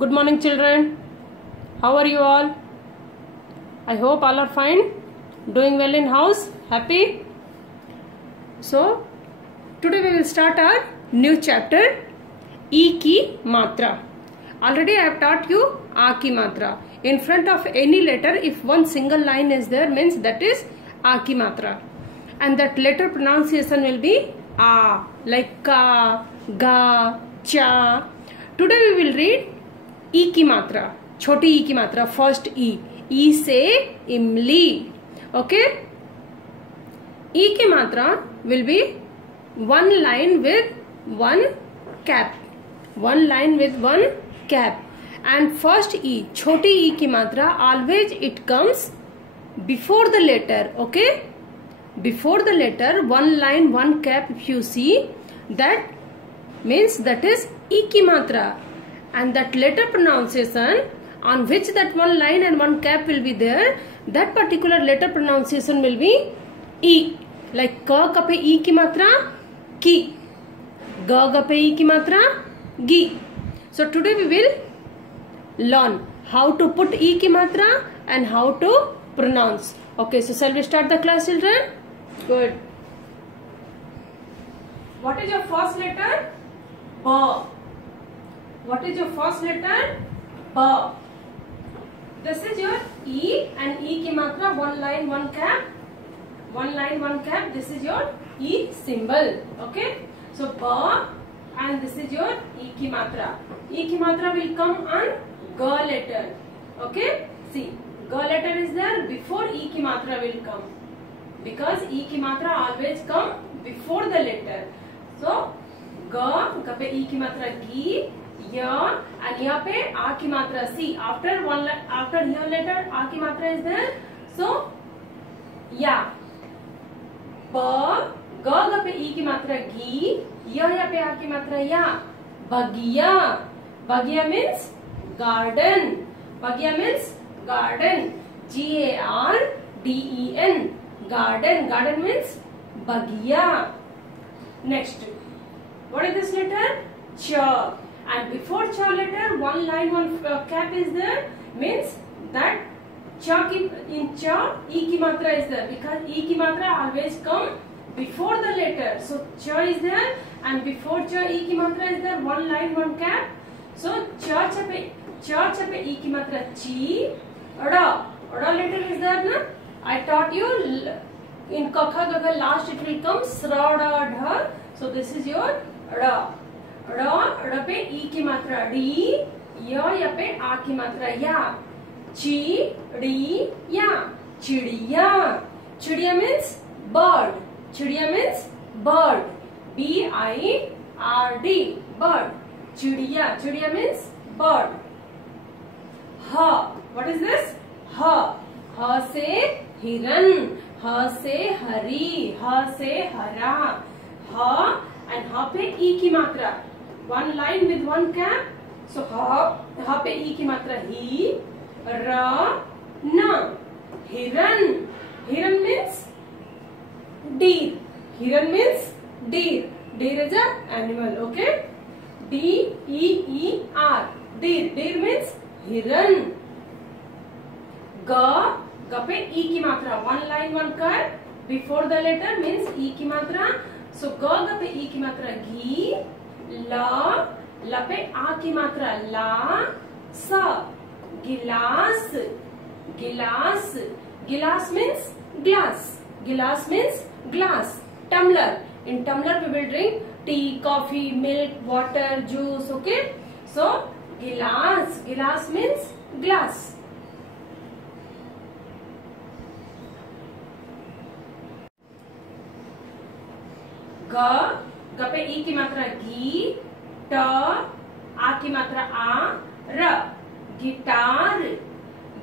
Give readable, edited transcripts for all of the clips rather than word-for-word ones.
Good morning, children. How are you all? I hope all are fine. Doing well in house. Happy? So, today we will start our new chapter, E ki matra. Already I have taught you A ki matra. In front of any letter, if one single line is there, means that is A ki matra. And that letter pronunciation will be A, like Ka, Ga, Cha. Today we will read E की मात्रा, छोटी ई की मात्रा, first ई से इमली. Okay, ई की मात्रा will be one line with one cap, one line with one cap. And first ई, छोटी ई की मात्रा, always it comes before the letter. Okay, before the letter, one line one cap. If you see that means that is E ki matra, and that letter pronunciation on which that one line and one cap will be there, that particular letter pronunciation will be E. Like ka ka pe E ki matra ki, ga ga pe E ki matra gi. So today we will learn how to put E ki matra and how to pronounce. Okay, so shall we start the class, children? Good. What is your first letter? B. What is your first letter? B. This is your E, and E ki matra, one line, one cap. One line, one cap. This is your E symbol. Okay. So B, and this is your E ki matra. E ki matra will come on G letter. Okay. See, G letter is there before E ki matra will come, because E ki matra always come before the letter. So ग पे ई की मात्रा गी, य, and यहाँ पे आ की मात्रा सी. After here letter आ की मात्रा is there. So या. ब, ग पे ई की मात्रा गी, य पे आ की मात्रा या. बगिया. बगिया means garden. बगिया means garden. GARDEN. Garden. Garden means बगिया. Next. What is this letter? Ch. And before cha letter, one line, one cap is there. Means that cha in cha, E ki matra is there, because E ki matra always come before the letter. So cha is there, and before cha E ki matra is there. One line, one cap. So cha pe E ki matra chi. Ada letter is there, na? I taught you in kakha gaga last it will come sra da dha. So this is your ड़ पे ई की मात्रा D, य पे आ की मात्रा या. ची डी या. चिड़िया. चिड़िया मीन्स बर्ड. चिड़िया मीन्स बर्ड. BIRD, bird. चिड़िया. चिड़िया मीन्स बर्ड. ह. What is this? ह. ह से हिरन. ह से हरी. ह से हरा. ह and ह पे E की मात्रा, one line with one cap. So ह पे E की मात्रा ही, र, न. हिरन. हिरन means deer. हिरन means deer. Deer is an animal. Okay. DEER. Deer. Deer means हिरन. ग पे E की मात्रा, one line, one cap. Before the letter means E की मात्रा. So ग पे ई की मात्रा घी, ल पे आ की मात्रा ला, स. गिलास. गिलास. गिलास means glass. Gilas means glass. Tumbler. In tumbler we will drink tea, coffee, milk, water, juice. Okay. So gilas. Gilas means glass. ग पे ई की मात्रा गी, ट, आ की मात्रा आ, र. गिटार.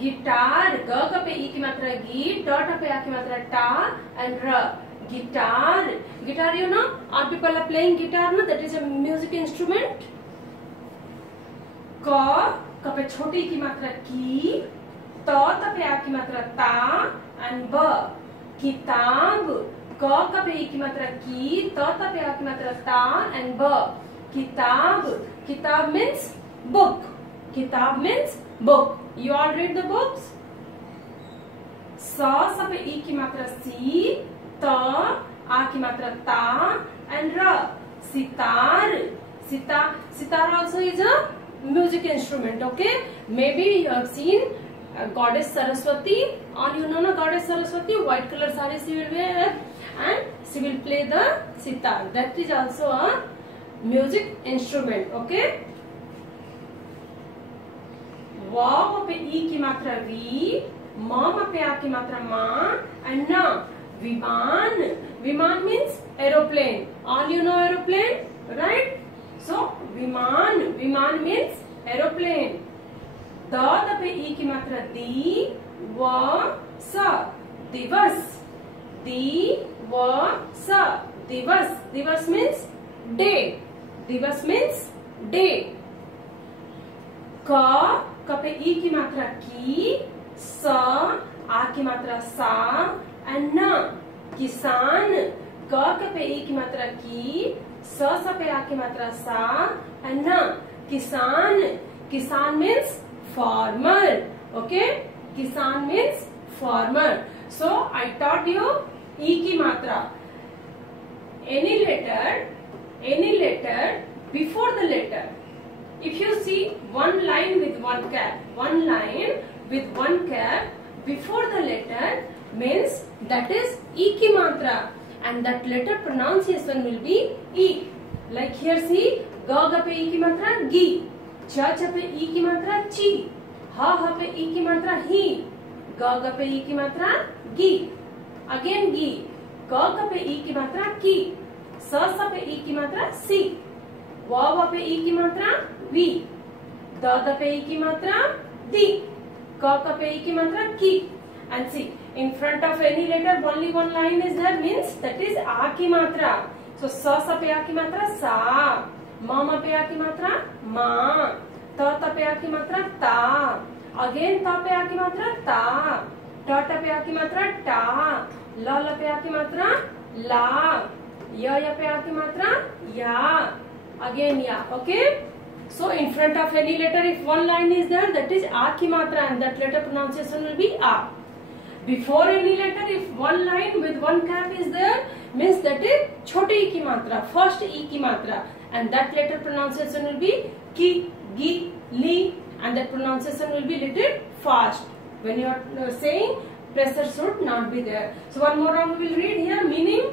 गिटार. ग पे ई की मात्रा गी, ट पे आ की मात्रा टा, and raw. Guitar. Guitar, you know, all people are playing guitar, no? That is a music instrument. क पे छोटी की मात्रा की, त पे आ की मात्रा ता, and ब. किताब. क पे ई की मात्रा की, त पे आ की मात्रा ता, and ब. किताब. किताब means book. Kitab means book. You all read the books. Sa पे ई की मात्रा सी, त आ की मात्रा ता, and ra. Sitar. Sitar also is a music instrument. Okay. Maybe you have seen Goddess Saraswati. All you know na Goddess Saraswati. White color saree she will wear and she will play the sitar. That is also a music instrument. Okay. वाव पे ई की मात्रा we, म पे आ की मात्रा मा, and ना. विमान. विमान means aeroplane. All you know aeroplane, right? So विमान. विमान means aeroplane. द पे ई की मात्रा दी, व स. दिवस. दी व स. दिवस. दिवस means day. दिवस means day. क पे ई की मात्रा की, स आ की मात्रा सा, एंड न. किसान. क पे ई की मात्रा की, स पे आ की मात्रा सा, एंड न. किसान. किसान मीन्स farmer. Okay. किसान means farmer. So I taught you ई की मात्रा. Any letter before the letter. If you see one line with one cap before the letter means that is E ki matra, and that letter pronunciation will be E. Like here see, ga pe E ki matra gi, cha pe E ki matra chi, ha pe E ki matra hi, ga pe E ki matra gi, again gi, ka pe E ki matra ki, sa pe E ki matra si, wa पे ई की मात्रा we, the पे ई की मात्रा दी, क पे ई की मात्रा की. And see, in front of any letter only one line is there, means that is आ की मात्रा. So स पे आ की मात्रा सा, म पे आ की मात्रा मा, त पे आ की मात्रा ता, again त पे आ की मात्रा ता, ट पे आ की मात्रा टा, ल पे आ की मात्रा ला, य पे आ की मात्रा या, again ya. Okay. So in front of any letter if one line is there, that is a ki matra, and that letter pronunciation will be a. Before any letter if one line with one cap is there, means that is छोटी ई की मात्रा, first ई की मात्रा, and that letter pronunciation will be ki, gi, li, and that pronunciation will be little fast. When you are saying, pressure should not be there. So one more round we will read here. Meaning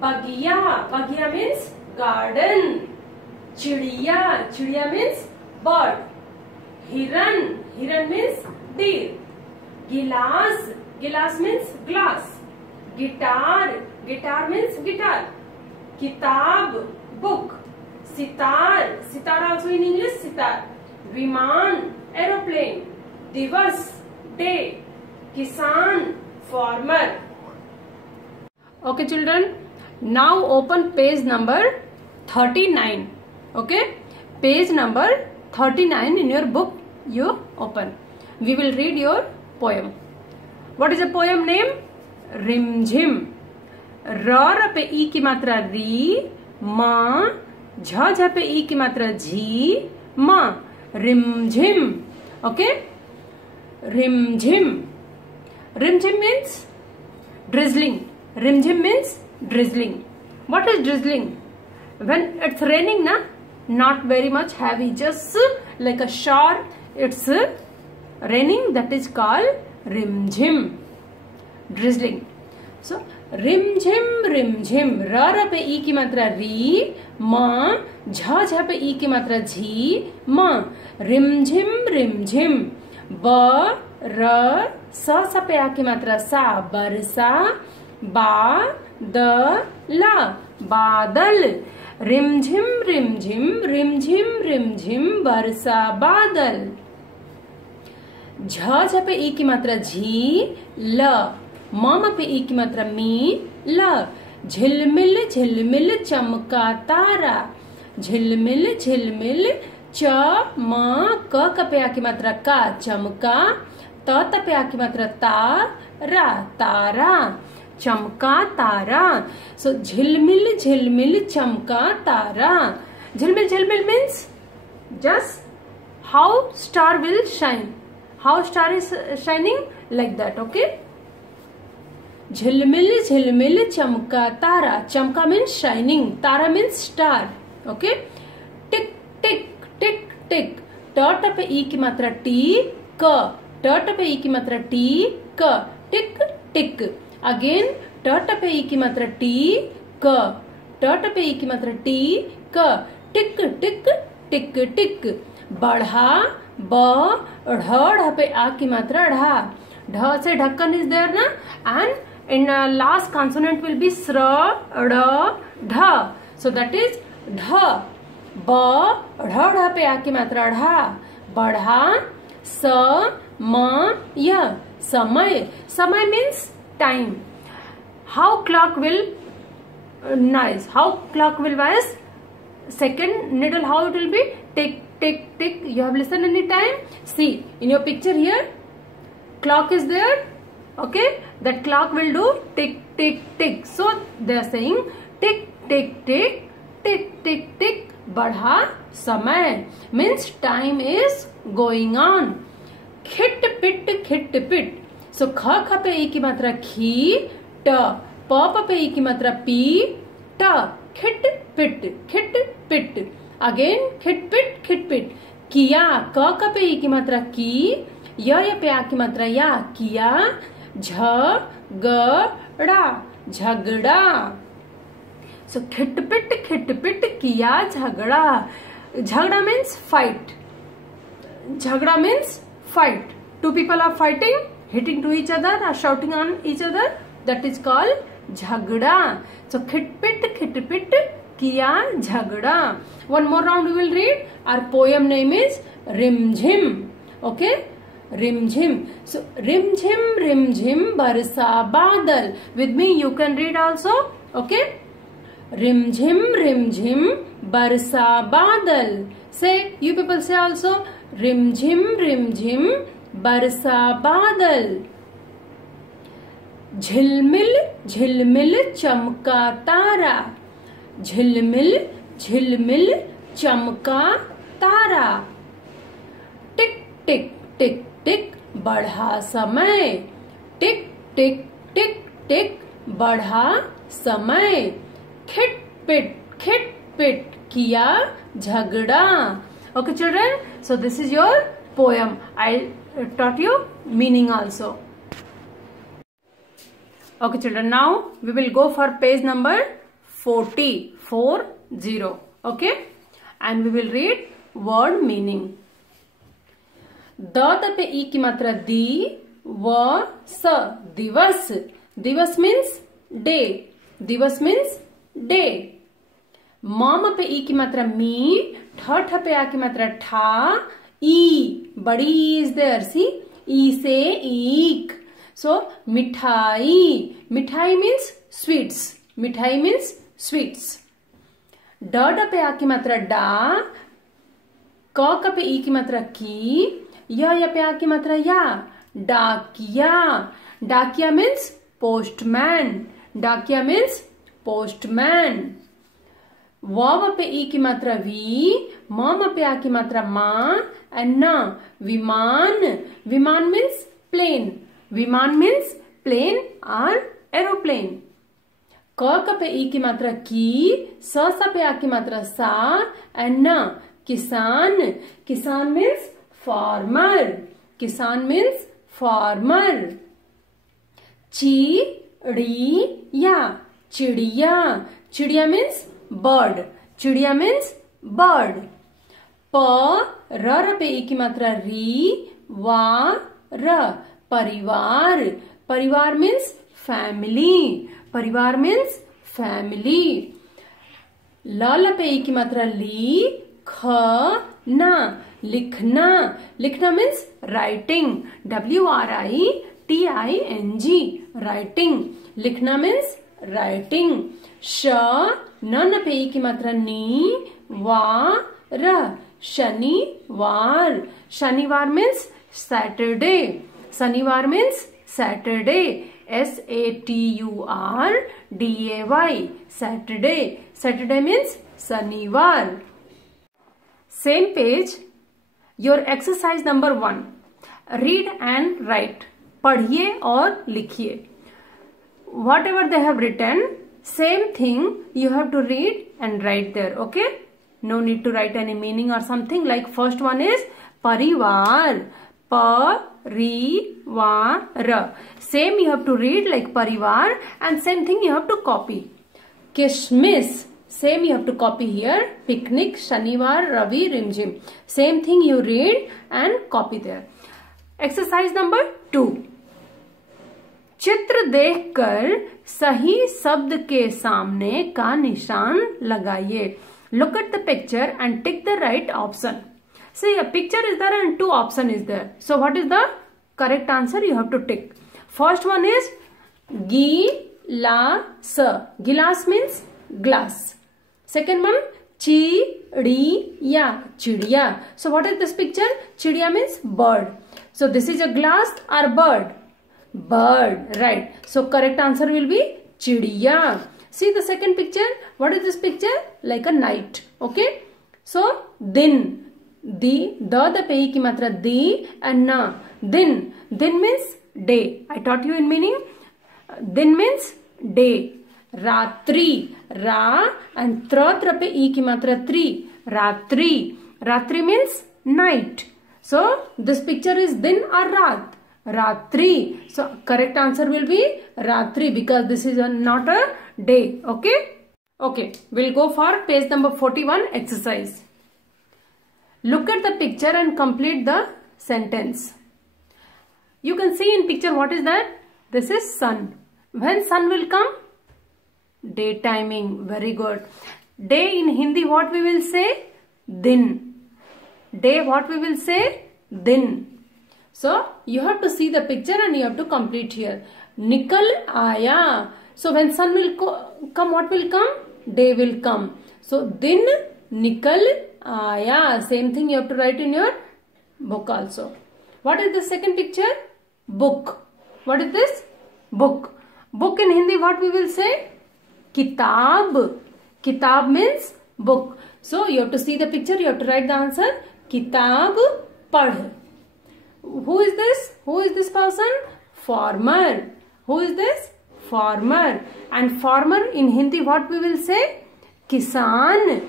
bagiya. Bagiya means garden. चिड़िया. चिड़िया means bird. हिरन. हिरन means deer. गिलास. गिलास means glass. Guitar. Guitar means guitar. किताब book. Sitar. Sitar also in English sitar. विमान aeroplane. दिवस day. किसान farmer. Okay children, now open page number 39. Okay, page number 39 in your book you open. We will read your poem. What is the poem name? रिमझिम. र पे ई की मात्रा री, म झ पे ई की मात्रा झी, म. रिमझिम. Okay, रिमझिम. Rimझिम means drizzling. Rimझिम means drizzling. What is drizzling? When it's raining na, not very much heavy, just like a shower it's raining, that is called rimझिम. Drizzling. So रिमझिम रिमझिम. र पे ई की मात्रा री, म झ पे ई की मात्रा झी, म. रिमझिम रिमझिम. ब र स पे आ की मात्रा सा, बरसा. बा द ला, बादल. रिमझिम रिमझिम रिमझिम रिमझिम बरसा बादल. झ पे ई की मात्रा झी, ल. म पे ई की मात्रा मी, ल. झिलमिल झिलमिल चमका तारा. झिलमिल झिलमिल. च म क पे आ की मात्रा का, चमका. त पे आ की मात्रा ता, रा, तारा. चमका तारा. So झिलमिल झिलमिल चमका तारा. झिलमिल झिलमिल means just how star will shine. How star is shining? Like that, okay? झिलमिल झिलमिल चमका तारा. चमका means shining. Tara means star. Okay? टिक टिक टिक टिक. ट पे ई की मात्रा टी क. ट पे ई की मात्रा टी क. टिक टिक. अगेन ट पे ई की मात्रा टी क. ट पे ई की मात्रा टी क. टिक टिक टिक टिक. बढ़ा ब. ढ पे आ की मात्रा ढा. ढ से ढक्कन इज देयर ना, and in last consonant will be sra, d, dha. So that is dha. ba, dha पे आ की मात्रा ढा. बढ़ा स म य. समय. समय means time. How clock will noise? How clock will wise? Second needle, how it will be? Tick tick tick. You have listened any time? See in your picture here, clock is there. Okay, that clock will do tick tick tick. So they are saying tick tick tick tick tick tick. बढ़ा समय means time is going on. खिट pit खिट pit. So ख पे ई की मात्रा खी ट. प पे ई की मात्रा पी ट. खिट पिट. अगेन खिट पिट. किया. क पे ई की मात्रा की. य पे आ की मात्रा या. किया. झगड़ा. झगड़ा. सो खिटपिट किया झगड़ा. झगड़ा मीन्स फाइट. झगड़ा means fight. Two people are fighting, hitting to each other or shouting on each other. That is called झगड़ा. So खिटपिट किया झगड़ा. One more round we will read. Our poem name is रिमझिम. Okay? रिमझिम. So रिमझिम बरसा बादल. With me you can read also. Okay? रिमझिम बरसा बादल. Say, you people say also. रिमझिम बरसा बादल. झिलमिल चमका तारा. झिलमिल चमका तारा. टिक टिक टिक टिक बढ़ा समय. टिक टिक टिक टिक बढ़ा समय. खिट पिट किया झगड़ा. Okay children, so this is your poem. I taught you meaning also. Okay children, now we will go for page number 40. Okay, and we will read word meaning. द पे ई की मात्रा दी व स. दिवस. दिवस मीन्स डे. दिवस मीन्स डे. म पे ई की मात्रा मी. ठ पे आ की मात्रा ठा. ई. बड़ी ई इज देयर. सी. ई से ईक. सो मिठाई. मिठाई मीन्स स्वीट्स. मिठाई मीन्स स्वीट्स. ड पे आ की मात्रा डा. क पे ई की मात्रा की. या पे आ की मात्रा या. डाकिया. डाकिया मीन्स पोस्टमैन. डाकिया मीन्स पोस्टमैन. व पे ई की मात्रा वी. म पे आ की मात्रा मा. एंड न. विमान. विमान मीन्स प्लेन. विमान मीन्स प्लेन और एरोप्लेन. क पे ई की मात्रा की. स पे आ की मात्रा सा. एंड न. किसान. किसान मीन्स फार्मर. किसान मीन्स फार्मर. चिड़िया. चिड़िया. चिड़िया मीन्स बर्ड. चिड़िया मीन्स बर्ड. र पे ई की मात्रा री. वा र. परिवार. परिवार मीन्स फैमिली. परिवार मीन्स फैमिली. ल पे ई की मात्रा ली. ख ना. लिखना. लिखना मीन्स राइटिंग. WRITING. राइटिंग. लिखना मीन्स राइटिंग. श न पे ई की मात्रा नी. वा र. शनिवार. शनिवार मीन्स सैटरडे. शनिवार means Saturday. SATURDAY. Saturday. Saturday means शनिवार. Same page. Your exercise number 1, read and right, पढ़िए और लिखिए. Whatever they have written, same thing you have to read and write there. Okay, no need to write any meaning or something. Like first one is parivar, parivar, same you have to read like parivar, and same thing you have to copy. Kishmis, same you have to copy here. Picnic, Shanivar, Ravi, Rimjim, same thing you read and copy there. Exercise number 2, चित्र देखकर सही शब्द के सामने का निशान लगाइए. Look at the picture and tick the right option. See, a picture is there and 2 option is there. So what is the correct answer? You have to tick. First one is gilas. Gilas means glass. Second one, chidiya, chidiya. So what is this picture? Chidiya means bird. So this is a glass or bird? Bird, right. So correct answer will be chidiya. See the second picture. What is this picture? Like a night. Okay. So din, the pe ki matra di and na. Din means day. I taught you in meaning. Din means day. Ratri, ra and tra pe e ki matra tri. Ratri means night. So this picture is din or rat? Ratri. So correct answer will be Ratri because this is not a day. Okay. Okay. We'll go for page number 41 exercise. Look at the picture and complete the sentence. You can see in picture what is that? This is sun. When sun will come? Day timing. Very good. Day in Hindi what we will say? Din. Day what we will say? Din. So you have to see the picture and you have to complete here. Nikal aaya. So when sun will come, what will come? Day will come. So din nikal aaya. Same thing you have to write in your book also. What is the second picture? Book. What is this? Book. Book in Hindi what we will say? Kitab. Kitab means book. So you have to see the picture. You have to write the answer. Kitab padh. Who is this? Who is this person? Farmer. Who is this? Farmer. And farmer in Hindi what we will say? Kisan.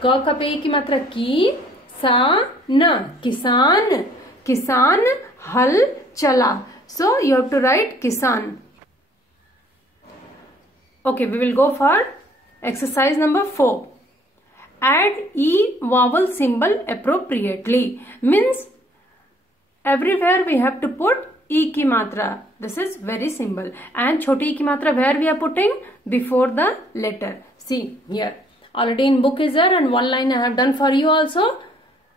Ka ka pe ki matra ki sa na. Kisan. Kisan hal chala. So you have to write kisan. Okay, we will go for exercise number 4. Add E vowel symbol appropriately. Means everywhere we have to put E ki matra. This is very simple. And choti E ki matra where we are putting? Before the letter. See here. Already in book is there and one line I have done for you also.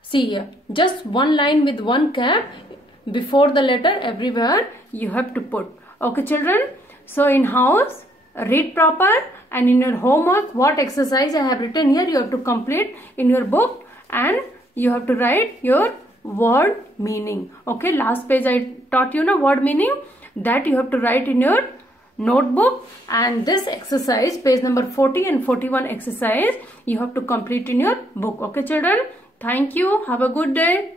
See here. Just one line with one cap before the letter everywhere you have to put. Okay children. So in house read proper and in your homework what exercise I have written here you have to complete in your book and you have to write your word meaning. Okay, last page I taught you na word meaning that you have to write in your notebook, and this exercise page number 40 and 41 exercise you have to complete in your book. Okay children, thank you, have a good day.